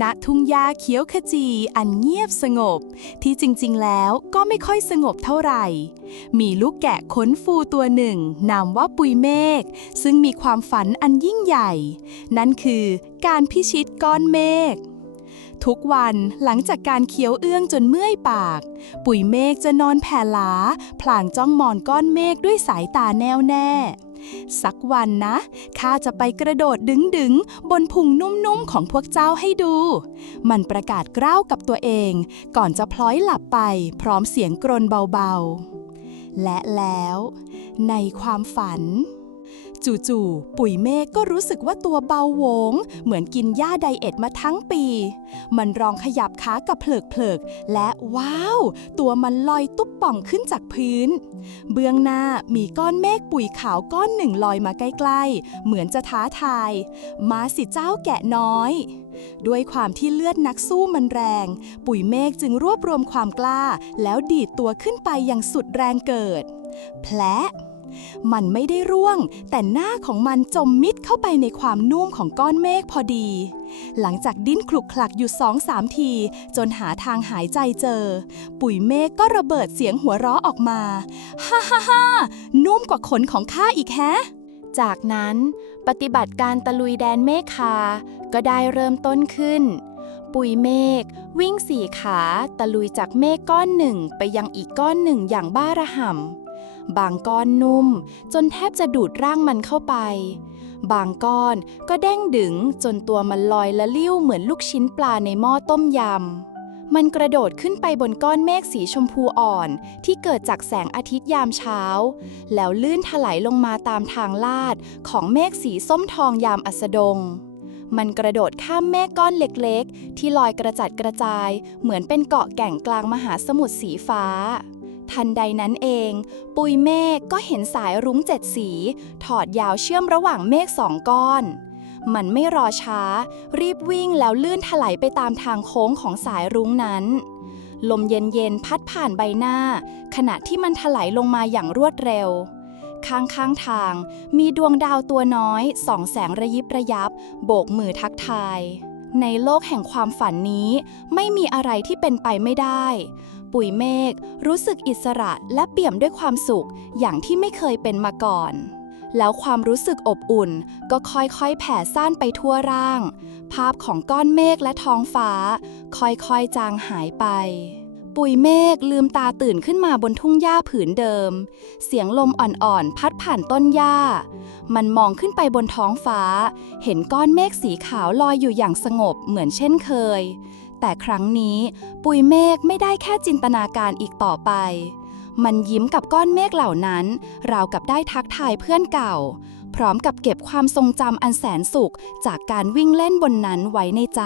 ณทุ่งหญ้าเขียวขจีอันเงียบสงบ ที่จริงๆ แล้วก็ไม่ค่อยสงบเท่าไหร่ มีลูกแกะขนฟูตัวหนึ่ง นามว่าปุยเมฆซึ่งมีความฝันอันยิ่งใหญ่ นั่นคือการพิชิตก้อนเมฆ ทุกวันหลังจากการเคี้ยวเอื้องจนเมื่อยปาก ปุ๋ยเมฆจะนอนแผ่หลาพลางจ้องมอนก้อนเมฆด้วยสายตาแน่วแน่ สักวันนะข้าจะไปกระโดดดึงๆบนพุงนุ่มๆของพวกเจ้าให้ดู มันประกาศกล้าวกับตัวเอง ก่อนจะพลอยหลับไป พร้อมเสียงกรนเบาๆ และแล้ว ในความฝัน จู่ๆ ปุ๋ยเมฆก็รู้สึกว่าตัวเบาโหวง เหมือนกินหญ้าไดเอทมาทั้งปี มันรองขยับขากับเผลิกๆ และว้าว ตัวมันลอยตุ๊บป่องขึ้นจากพื้น เบื้องหน้ามีก้อนเมฆปุ๋ยขาวก้อนหนึ่งลอยมาใกล้ๆ เหมือนจะท้าทาย มาสิเจ้าแกะน้อย ด้วยความที่เลือดนักสู้มันแรง ปุ๋ยเมฆจึงรวบรวมความกล้า แล้วดีดตัวขึ้นไปอย่างสุดแรงเกิด แผล มันไม่ได้ร่วง แต่หน้าของมันจมมิดเข้าไปในความนุ่มของก้อนเมฆพอดี หลังจากดิ้นคลุกคลักอยู่สองสามที จนหาทางหายใจเจอ ปุ๋ยเมฆก็ระเบิดเสียงหัวเราะออกมา ฮ่าฮ่าฮ่านุ่มกว่าขนของข้าอีกแฮะจากนั้น ปฏิบัติการตะลุยแดนเมฆคา ก็ได้เริ่มต้นขึ้น ปุยเมฆวิ่งสี่ขา ตะลุยจากเมฆก้อนหนึ่งไปยังอีกก้อนหนึ่งอย่างบ้าระห่ำ บางก้อนนุ่ม จนแทบจะดูดร่างมันเข้าไป บางก้อนก็เด้งดึงจนตัวมันลอยละลิ้วเหมือนลูกชิ้นปลาในหม้อต้มยำ มันกระโดดขึ้นไปบนก้อนเมฆสีชมพูอ่อนที่เกิดจากแสงอาทิตย์ยามเช้า แล้วลื่นถลายลงมาตามทางลาดของเมฆสีส้มทองยามอัสดง มันกระโดดข้ามเมฆก้อนเล็กๆ ที่ลอยกระจัดกระจาย เหมือนเป็นเกาะแก่งกลางมหาสมุทรสีฟ้า ทันใดนั้นเอง ปุยเมฆก็เห็นสายรุ้งเจ็ดสี ถอดยาวเชื่อมระหว่างเมฆสองก้อน มันไม่รอช้า รีบวิ่งแล้วลื่นถลายไปตามทางโค้งของสายรุ้งนั้นลมเย็นๆพัดผ่านใบหน้า ขณะที่มันถลายลงมาอย่างรวดเร็ว ข้างๆทาง มีดวงดาวตัวน้อยส่องแสงระยิบระยับ โบกมือทักทาย ในโลกแห่งความฝันนี้ ไม่มีอะไรที่เป็นไปไม่ได้ ปุ๋ยเมฆรู้สึกอิสระและเปี่ยมด้วยความสุขอย่างที่ไม่เคยเป็นมาก่อนแล้วความรู้สึกอบอุ่นก็ค่อยๆ แผ่ซ่านไปทั่วร่าง ภาพของก้อนเมฆและท้องฟ้า ค่อยๆ จางหายไป ปุยเมฆลืมตาตื่นขึ้นมาบนทุ่งหญ้าผืนเดิม เสียงลมอ่อนๆ พัดผ่านต้นหญ้า มันมองขึ้นไปบนท้องฟ้า เห็นก้อนเมฆสีขาวลอยอยู่อย่างสงบเหมือนเช่นเคย แต่ครั้งนี้ปุยเมฆไม่ได้แค่จินตนาการอีกต่อไป มันยิ้มกับก้อนเมฆเหล่านั้น ราวกับได้ทักทายเพื่อนเก่า พร้อมกับเก็บความทรงจำอันแสนสุขจากการวิ่งเล่นบนนั้นไว้ในใจ